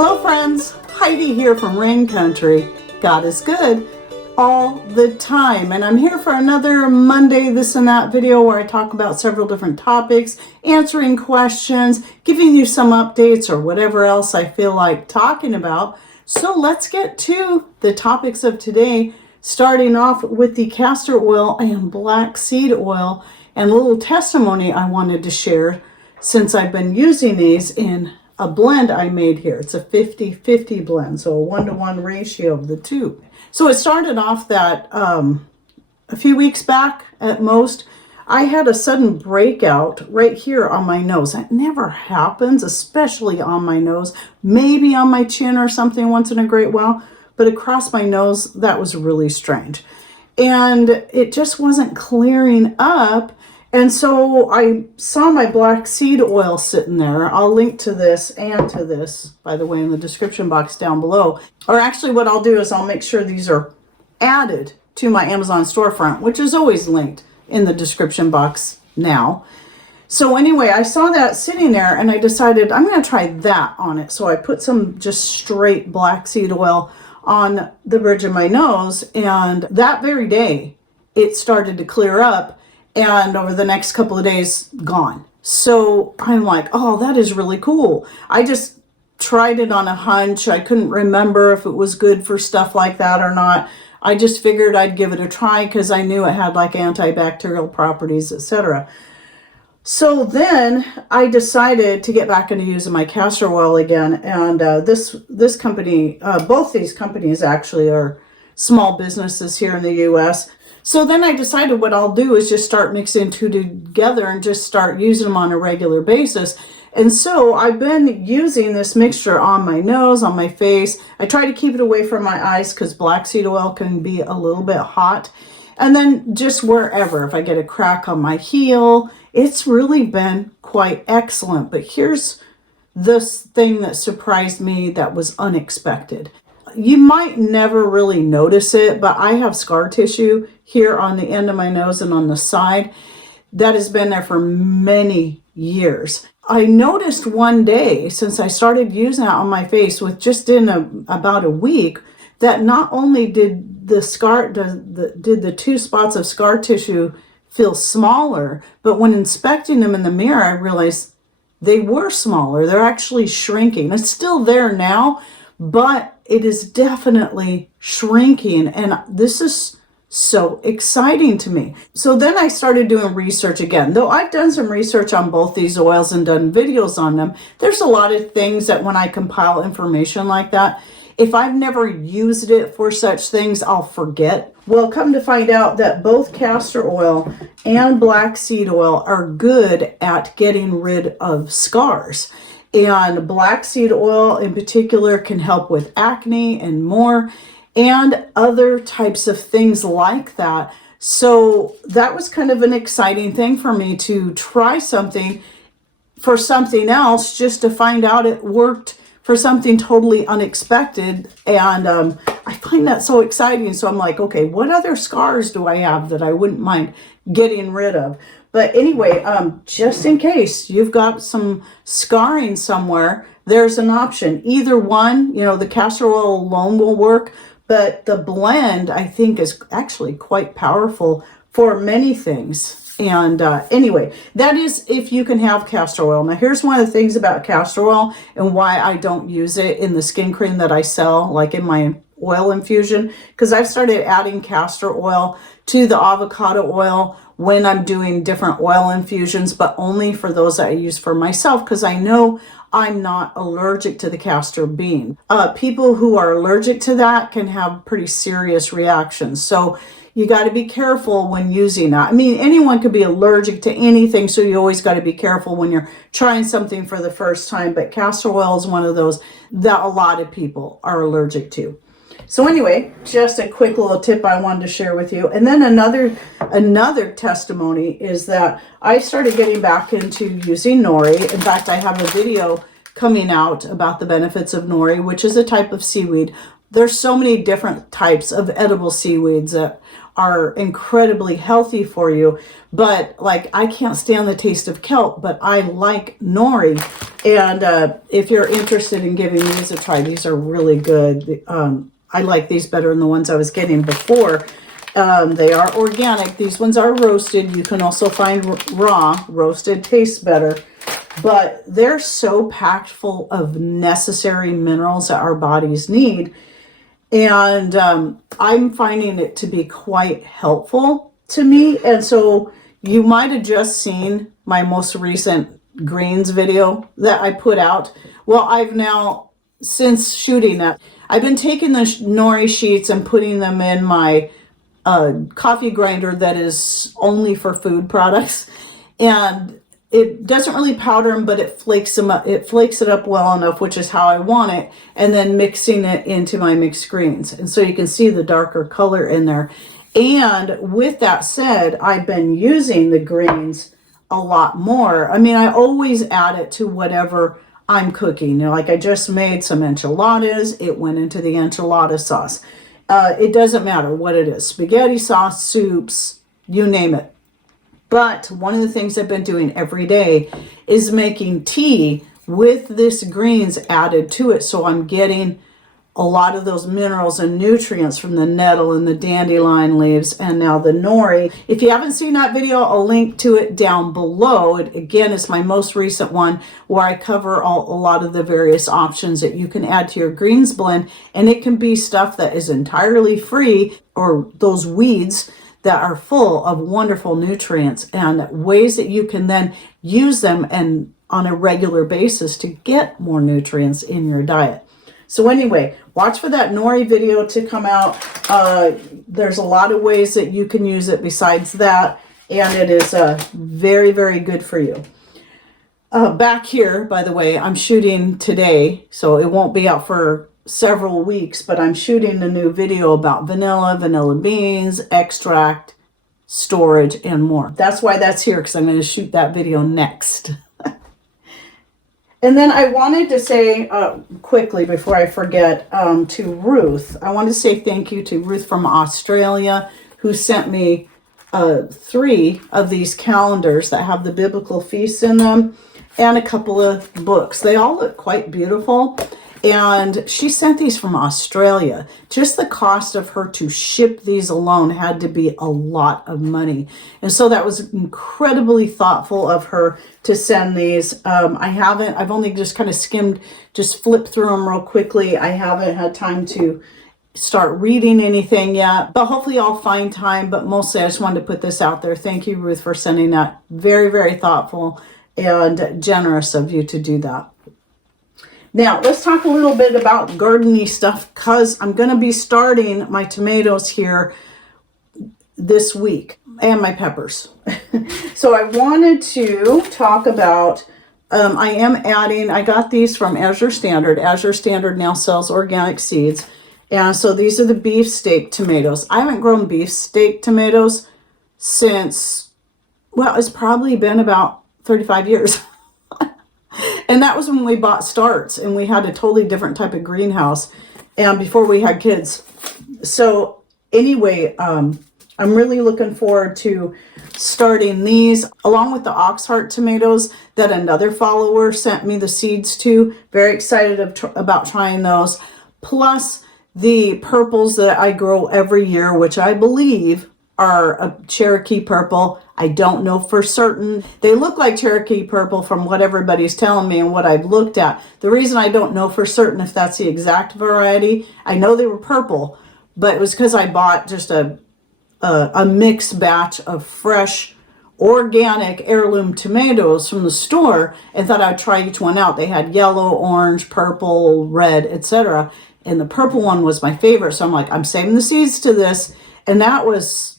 Hello friends, Heidi here from Rain Country. God is good all the time, and I'm here for another Monday this and that video where I talk about several different topics, answering questions, giving you some updates or whatever else I feel like talking about. So let's get to the topics of today, starting off with the castor oil and black seed oil and a little testimony I wanted to share since I've been using these in a blend I made here. It's a 50-50 blend, so a 1-to-1 ratio of the two. So it started off that a few weeks back at most, I had a sudden breakout right here on my nose. That never happens, especially on my nose. Maybe on my chin or something once in a great while, but across my nose, that was really strange. And it just wasn't clearing up. And so I saw my black seed oil sitting there. I'll link to this and to this, by the way, in the description box down below. Or actually what I'll do is I'll make sure these are added to my Amazon storefront, which is always linked in the description box now. So anyway, I saw that sitting there and I decided I'm going to try that on it. So I put some just straight black seed oil on the bridge of my nose, and that very day it started to clear up. And over the next couple of days, gone. So I'm like, oh, that is really cool. I just tried it on a hunch. I couldn't remember if it was good for stuff like that or not. I just figured I'd give it a try because I knew it had like antibacterial properties, etc. So then I decided to get back into using my castor oil again. And this company, both these companies actually are small businesses here in the U.S. So then I decided what I'll do is just start mixing two together and just start using them on a regular basis. And so I've been using this mixture on my nose, on my face. I try to keep it away from my eyes because black seed oil can be a little bit hot. And then just wherever, if I get a crack on my heel, it's really been quite excellent. But here's this thing that surprised me that was unexpected. You might never really notice it, but I have scar tissue here on the end of my nose and on the side that has been there for many years. I noticed one day since I started using it on my face with just in about a week that not only did the two spots of scar tissue feel smaller, but when inspecting them in the mirror, I realized they were smaller. They're actually shrinking. It's still there now, but it is definitely shrinking, and this is so exciting to me. So then I started doing research again. Though I've done some research on both these oils and done videos on them, there's a lot of things that when I compile information like that, if I've never used it for such things, I'll forget. Well, come to find out that both castor oil and black seed oil are good at getting rid of scars. And black seed oil in particular can help with acne and more, and other types of things like that. So that was kind of an exciting thing for me to try something for something else just to find out it worked for something totally unexpected. And I find that so exciting. So I'm like, okay, what other scars do I have that I wouldn't mind getting rid of? But anyway, just in case you've got some scarring somewhere, there's an option. Either one, you know, the castor oil alone will work, but the blend I think is actually quite powerful for many things. And anyway, that is if you can have castor oil. Now here's one of the things about castor oil and why I don't use it in the skin cream that I sell, like in my oil infusion, because I've started adding castor oil to the avocado oil when I'm doing different oil infusions, but only for those that I use for myself, because I know I'm not allergic to the castor bean. People who are allergic to that can have pretty serious reactions. So you got to be careful when using that. I mean, anyone could be allergic to anything, so you always got to be careful when you're trying something for the first time. But castor oil is one of those that a lot of people are allergic to. So anyway, just a quick little tip I wanted to share with you. And then another testimony is that I started getting back into using Nori. In fact, I have a video coming out about the benefits of Nori, which is a type of seaweed. There's so many different types of edible seaweeds that are incredibly healthy for you. But like, I can't stand the taste of kelp, but I like Nori. And if you're interested in giving these a try, these are really good. I like these better than the ones I was getting before. They are organic. These ones are roasted. You can also find raw. Roasted tastes better. But they're so packed full of necessary minerals that our bodies need. And I'm finding it to be quite helpful to me. And so you might have just seen my most recent greens video that I put out. Well, I've now, since shooting that, I've been taking the nori sheets and putting them in my coffee grinder that is only for food products. And it doesn't really powder them, but it flakes them up. It flakes it up well enough, which is how I want it. And then mixing it into my mixed greens. And so you can see the darker color in there. And with that said, I've been using the greens a lot more. I mean, I always add it to whatever I'm cooking. You know, like I just made some enchiladas. It went into the enchilada sauce. It doesn't matter what it is. Spaghetti sauce, soups, you name it. But one of the things I've been doing every day is making tea with this greens added to it. So I'm getting a lot of those minerals and nutrients from the nettle and the dandelion leaves and now the nori. If you haven't seen that video, I'll link to it down below. It again is my most recent one where I cover a lot of the various options that you can add to your greens blend. And it can be stuff that is entirely free, or those weeds that are full of wonderful nutrients, and ways that you can then use them and on a regular basis to get more nutrients in your diet. So anyway, watch for that nori video to come out. There's a lot of ways that you can use it besides that, and it is very, very good for you. Back here, by the way, I'm shooting today, so it won't be out for several weeks, but I'm shooting a new video about vanilla beans, extract, storage, and more. That's why that's here, because I'm going to shoot that video next. And then I wanted to say quickly before I forget to Ruth, I want to say thank you to Ruth from Australia, who sent me 3 of these calendars that have the biblical feasts in them and a couple of books. They all look quite beautiful. And she sent these from Australia. Just the cost of her to ship these alone had to be a lot of money. And so that was incredibly thoughtful of her to send these. I've only just kind of skimmed, just flipped through them real quickly. I haven't had time to start reading anything yet, but hopefully I'll find time. But mostly I just wanted to put this out there. Thank you, Ruth, for sending that. Very, very thoughtful and generous of you to do that. Now, let's talk a little bit about gardening stuff, because I'm going to be starting my tomatoes here this week, and my peppers. So I wanted to talk about, I got these from Azure Standard. Azure Standard now sells organic seeds. And so these are the beefsteak tomatoes. I haven't grown beefsteak tomatoes since, well, it's probably been about 35 years. And that was when we bought starts, and we had a totally different type of greenhouse, and before we had kids. So anyway, I'm really looking forward to starting these along with the Oxheart tomatoes that another follower sent me the seeds to. Very excited about trying those. Plus the purples that I grow every year, which I believe are a Cherokee purple. I don't know for certain. They look like Cherokee purple from what everybody's telling me and what I've looked at. The reason I don't know for certain if that's the exact variety, I know they were purple, but it was because I bought just a mixed batch of fresh organic heirloom tomatoes from the store and thought I'd try each one out. They had yellow, orange, purple, red, etc. And the purple one was my favorite. So I'm like, I'm saving the seeds to this. And that was,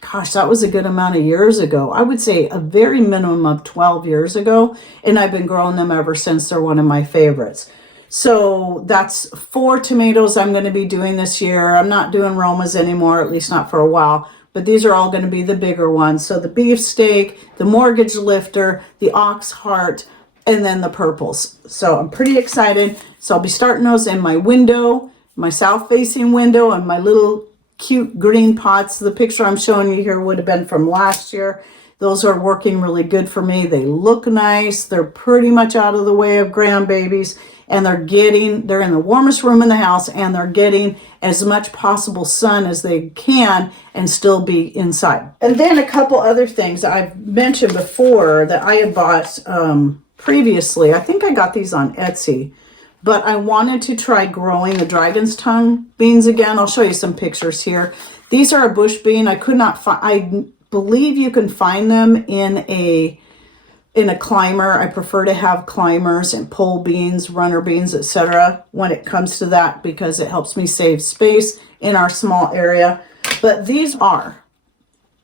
gosh, that was a good amount of years ago. I would say a very minimum of 12 years ago. And I've been growing them ever since. They're one of my favorites. So that's 4 tomatoes I'm going to be doing this year. I'm not doing Romas anymore, at least not for a while. But these are all going to be the bigger ones. So the beefsteak, the mortgage lifter, the ox heart, and then the purples. So I'm pretty excited. So I'll be starting those in my window, my south-facing window, and my little cute green pots. The picture I'm showing you here would have been from last year. Those are working really good for me. They look nice. They're pretty much out of the way of grandbabies, and they're in the warmest room in the house, and they're getting as much possible sun as they can and still be inside. And then a couple other things I've mentioned before that I had bought previously. I think I got these on Etsy, but I wanted to try growing the dragon's tongue beans again. I'll show you some pictures here. These are a bush bean. I could not find, I believe you can find them in a climber. I prefer to have climbers and pole beans, runner beans, etc. when it comes to that, because it helps me save space in our small area. But these are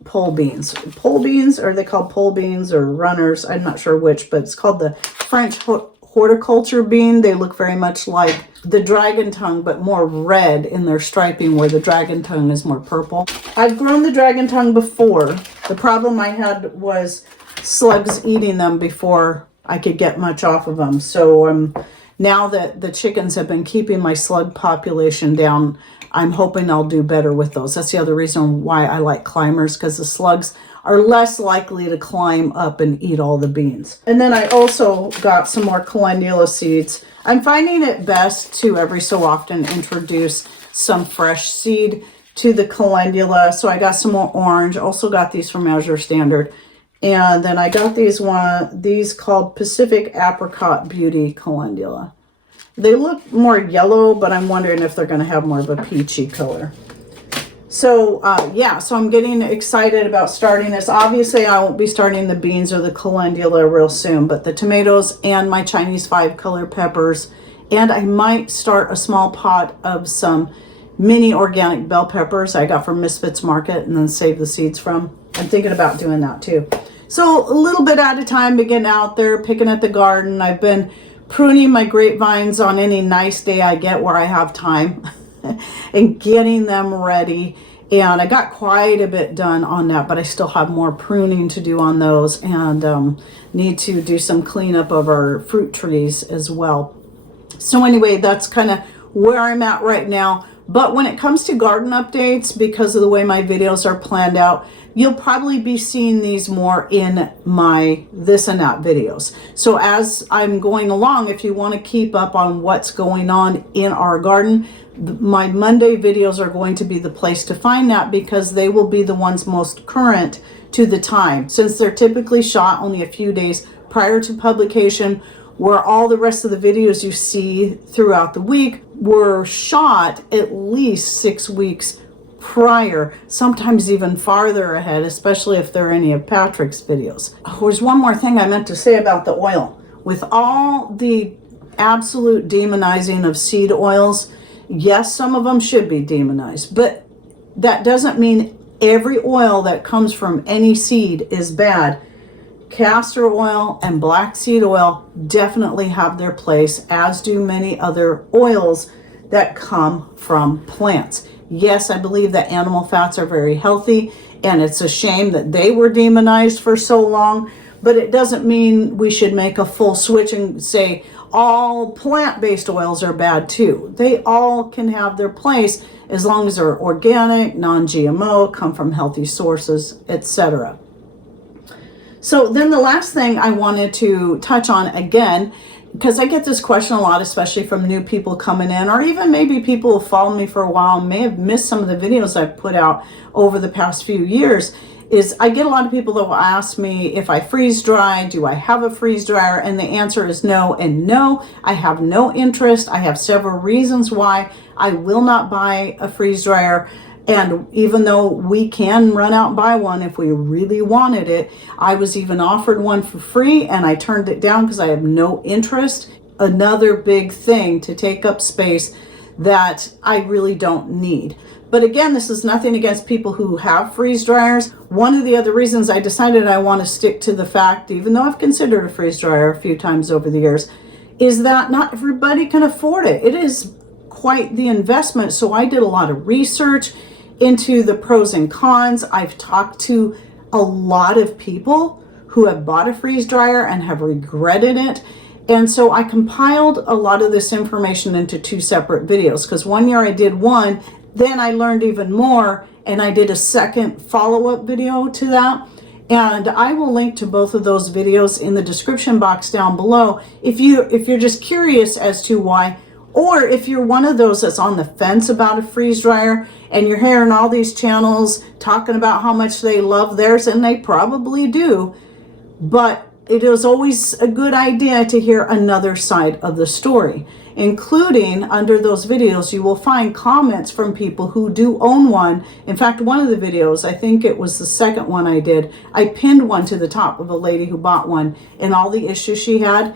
pole beans. Pole beans, are they called pole beans or runners? I'm not sure which, but it's called the French horticulture bean. They look very much like the dragon tongue, but more red in their striping, where the dragon tongue is more purple. I've grown the dragon tongue before. The problem I had was slugs eating them before I could get much off of them. So now that the chickens have been keeping my slug population down, I'm hoping I'll do better with those. That's the other reason why I like climbers, because the slugs are less likely to climb up and eat all the beans. And then I also got some more calendula seeds. I'm finding it best to every so often introduce some fresh seed to the calendula. So I got some more orange. Also got these from Azure Standard. And then I got these called Pacific Apricot Beauty Calendula. They look more yellow, but I'm wondering if they're going to have more of a peachy color. So yeah, so I'm getting excited about starting this. Obviously, I won't be starting the beans or the calendula real soon, but the tomatoes and my Chinese 5-color peppers. And I might start a small pot of some mini organic bell peppers I got from Misfits Market and then save the seeds from. I'm thinking about doing that too. So a little bit at a time, getting out there, picking at the garden. I've been pruning my grapevines on any nice day I get where I have time and getting them ready. And I got quite a bit done on that, but I still have more pruning to do on those, and need to do some cleanup of our fruit trees as well. So anyway, that's kind of where I'm at right now. But when it comes to garden updates, because of the way my videos are planned out, you'll probably be seeing these more in my this and that videos. So as I'm going along, if you want to keep up on what's going on in our garden, my Monday videos are going to be the place to find that, because they will be the ones most current to the time, since they're typically shot only a few days prior to publication, where all the rest of the videos you see throughout the week were shot at least 6 weeks prior, sometimes even farther ahead, especially if there are any of Patrick's videos. There's one more thing I meant to say about the oil. With all the absolute demonizing of seed oils, yes, some of them should be demonized, but that doesn't mean every oil that comes from any seed is bad. Castor oil and black seed oil definitely have their place, as do many other oils that come from plants. Yes, I believe that animal fats are very healthy, and it's a shame that they were demonized for so long, but it doesn't mean we should make a full switch and say all plant-based oils are bad too. They all can have their place as long as they're organic, non-GMO, come from healthy sources, etc. So then the last thing I wanted to touch on again, because I get this question a lot, especially from new people coming in, or even maybe people who followed me for a while and may have missed some of the videos I've put out over the past few years, is I get a lot of people that will ask me if I freeze dry, do I have a freeze dryer? And the answer is no and no. I have no interest. I have several reasons why I will not buy a freeze dryer. And even though we can run out and buy one if we really wanted it, I was even offered one for free and I turned it down because I have no interest. Another big thing to take up space that I really don't need. But again, this is nothing against people who have freeze dryers. One of the other reasons I decided I want to stick to the fact, even though I've considered a freeze dryer a few times over the years, is that not everybody can afford it. It is quite the investment. So I did a lot of research into the pros and cons. I've talked to a lot of people who have bought a freeze dryer and have regretted it. And so I compiled a lot of this information into 2 separate videos, because one year I did one, then I learned even more and I did a second follow-up video to that. And I will link to both of those videos in the description box down below if you're just curious as to why, or if you're one of those that's on the fence about a freeze dryer and you're hearing all these channels talking about how much they love theirs, and they probably do, but it is always a good idea to hear another side of the story. Including under those videos, you will find comments from people who do own one. In fact, one of the videos, I think it was the second one I did, I pinned one to the top of a lady who bought one and all the issues she had.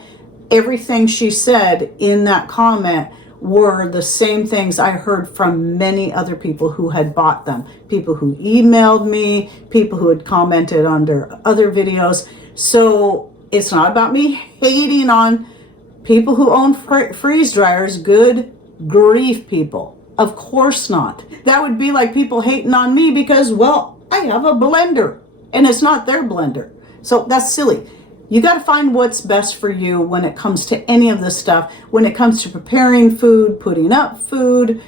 Everything she said in that comment were the same things I heard from many other people who had bought them. People who emailed me, people who had commented under other videos. So it's not about me hating on people who own freeze dryers. Good grief, people. Of course not. That would be like people hating on me because, well, I have a blender and it's not their blender. So that's silly. You got to find what's best for you when it comes to any of this stuff. When it comes to preparing food, putting up food,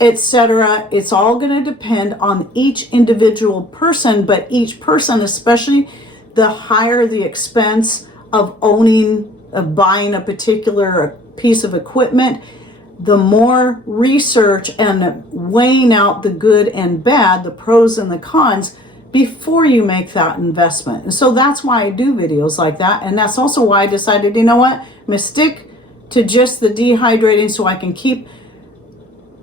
etc. It's all going to depend on each individual person, but each person, especially the higher the expense of buying a particular piece of equipment, the more research and weighing out the good and bad, the pros and the cons, before you make that investment. And so that's why I do videos like that. And that's also why I decided, you know what, I'm going to stick to just the dehydrating so I can keep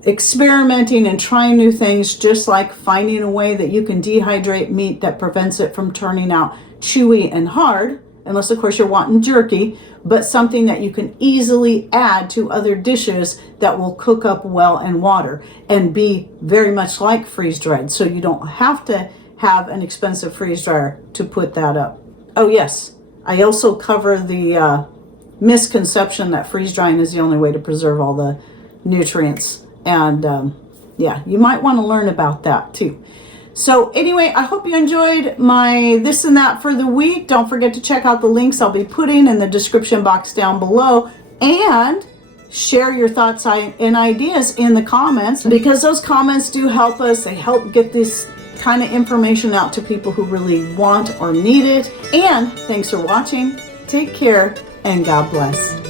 experimenting and trying new things, just like finding a way that you can dehydrate meat that prevents it from turning out chewy and hard, unless of course you're wanting jerky, but something that you can easily add to other dishes that will cook up well in water and be very much like freeze dried. So you don't have to have an expensive freeze dryer to put that up. Oh yes, I also cover the misconception that freeze drying is the only way to preserve all the nutrients. And yeah, you might want to learn about that too. So anyway, I hope you enjoyed my this and that for the week. Don't forget to check out the links I'll be putting in the description box down below, and share your thoughts and ideas in the comments, because those comments do help us. They help get this kind of information out to people who really want or need it. And thanks for watching. Take care and God bless.